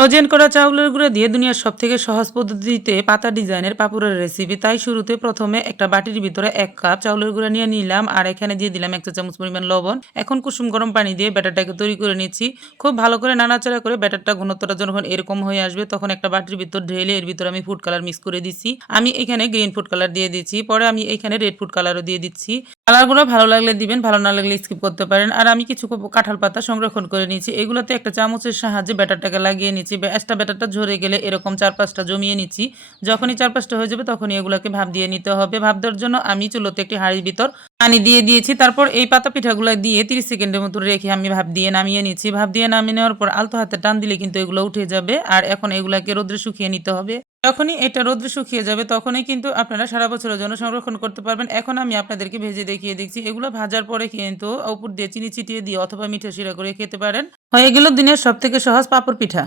Frozen করা চাউলের গুঁড়া দিয়ে দুনিয়ার সবথেকে সহজ পদ্ধতিতে পাতা ডিজাইনের পাপড়ের রেসিপি। তাই শুরুতে প্রথমে একটা বাটির ভিতরে ১ কাপ চাউলের গুঁড়া নিয়ে নিলাম আর এখানে দিয়ে দিলাম ১ চা চামচ পরিমাণ লবণ। এখন কুসুম গরম পানি দিয়ে ব্যাটারটাকে তৈরি করে নিচ্ছি। খুব ভালো করে নাড়াচাড়া করে ব্যাটারটা ঘনত্বটা যখন এরকম হয়ে আসবে তখন একটা বাটির ভিতর ঢেলে এর ভিতরে আমি ফুড কালার মিক্স করে দিচ্ছি। আমি এখানে গ্রিন ফুড কালার দিয়ে দিচ্ছি। পরে আমি এখানে রেড ফুড কালারও দিয়ে দিচ্ছি। কালারগুলো ভালো লাগলে দিবেন, ভালো না লাগলে স্কিপ করতে পারেন। আর আমি কিছু কাঁঠাল পাতা সংরক্ষণ করে নিয়েছি। এগুলোতে একটা চামচের সাহায্যে ব্যাটারটাকে লাগিয়ে নিচ্ছি। ব্যাটারটা ঝরে গেলে এরকম ৪-৫টা জমিয়ে নিচ্ছি। যখনই ৪-৫টা হয়ে যাবে তখনই এগুলোকে ভাপ দিয়ে নিতে হবে। ভাপ দেওয়ার জন্য আমি চুলোতে একটি হাঁড়ির ভিতর পানি দিয়ে দিয়েছি। তারপর এই পাতা পিঠাগুলো দিয়ে ৩০ সেকেন্ডের মতো রেখে আমি ভাপ দিয়ে নামিয়ে নিচ্ছি। ভাপ দিয়ে নামিয়ে নেওয়ার পর আলতো হাতে টান দিলে কিন্তু এগুলো উঠে যাবে। আর এখন এগুলাকে রোদ্রে শুকিয়ে নিতে হবে। যখনই এটা রোদ্রে শুকিয়ে যাবে তখনই কিন্তু আপনারা সারা বছরের জন্য সংরক্ষণ করতে পারবেন। এখন আমি আপনাদেরকে ভেজে দেখিয়ে দিচ্ছি। এগুলো ভাজার পরে কিন্তু উপর দিয়ে চিনি ছিটিয়ে দিয়ে অথবা মিঠা শিরা করে খেতে পারেন। হয়ে গেল দিনের সবথেকে সহজ পাঁপড় পিঠা।